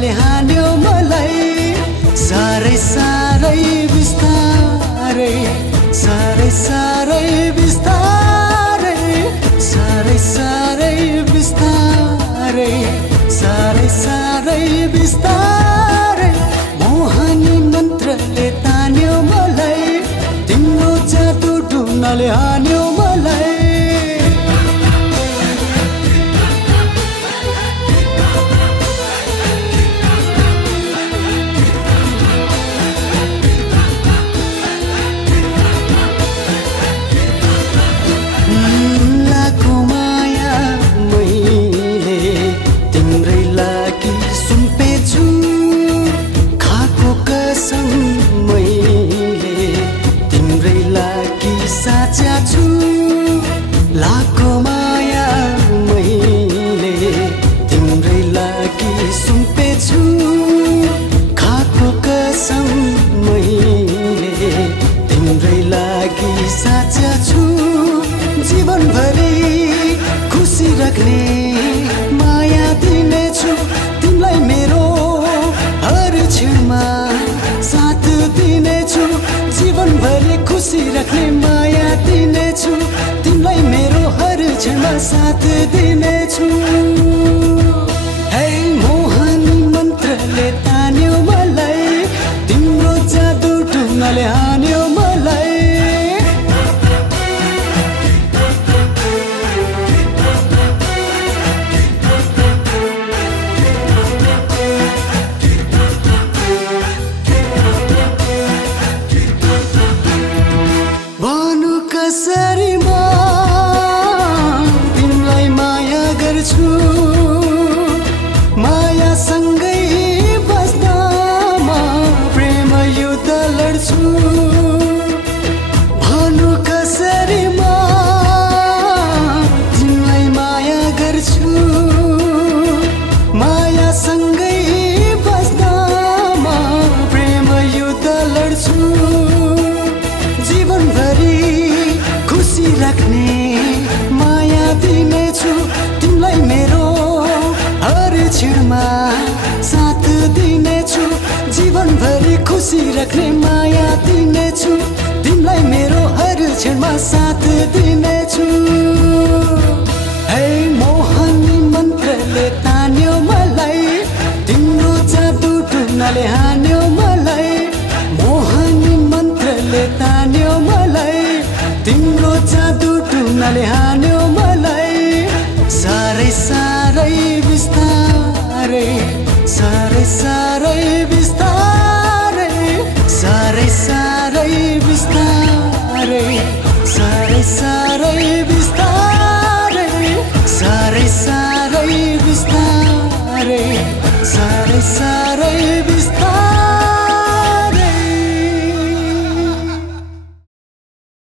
ढुङ्गाले हान्यो मलाई सारै सारै बिस्तारै सारै सारै बिस्तारै सारै सारै बिस्तारै सारै सारै बिस्तारै मोहनी मन्त्रले तान्यो मलाई तिम्रो जादु ढुङ्गाले हान्यो मलाई साचा छु लाखो माया मैले तिम्रै लागि सुम्पेछु खाको कसम मैले तिम्रै लागि साचा छु जीवनभरि खुसी राख्ने माया दिनेछु तिमीलाई मेरो हर क्षणमा साथ दिनेछु जीवनभरि खुसी राख्ने माया दिनेछु तिमीलाई मेरो हर क्षणमा साथ दिनेछु हे मोहनी मन्त्रले तान्यो मलाई तिम्रो जादु ढुङ्गाले हान्यो मलाई कसरी म तिमीलाई माया गर्छु मायासँगै बस्दामा प्रेम युद्ध लड्छु भनु कसरी म तिमीलाई माया गर्छु मायासँगै बस्दामा प्रेम युद्ध लड्छु जीवनभरि खुसी राख्ने माया दिनेछु तिमीलाई मेरो हर क्षणमा साथ दिनेछु जीवनभरि खुसी राख्ने माया दिनेछु तिमीलाई मेरो हर क्षणमा साथ दिनेछु हे मोहनी मन्त्रले तान्यो मलाई तिम्रो जादु ढुङ्गाले हान्यो मलाई मोहनी मन्त्रले तान्यो मलाई तिम्रो जादु ढुङ्गाले हान्यो मलाई सारै सारै बिस्तारै सारै सारै बिस्तारै सारै सारै बिस्तारै सारै सारै बिस्तारै सारै सारै बिस्तारै सारै सारै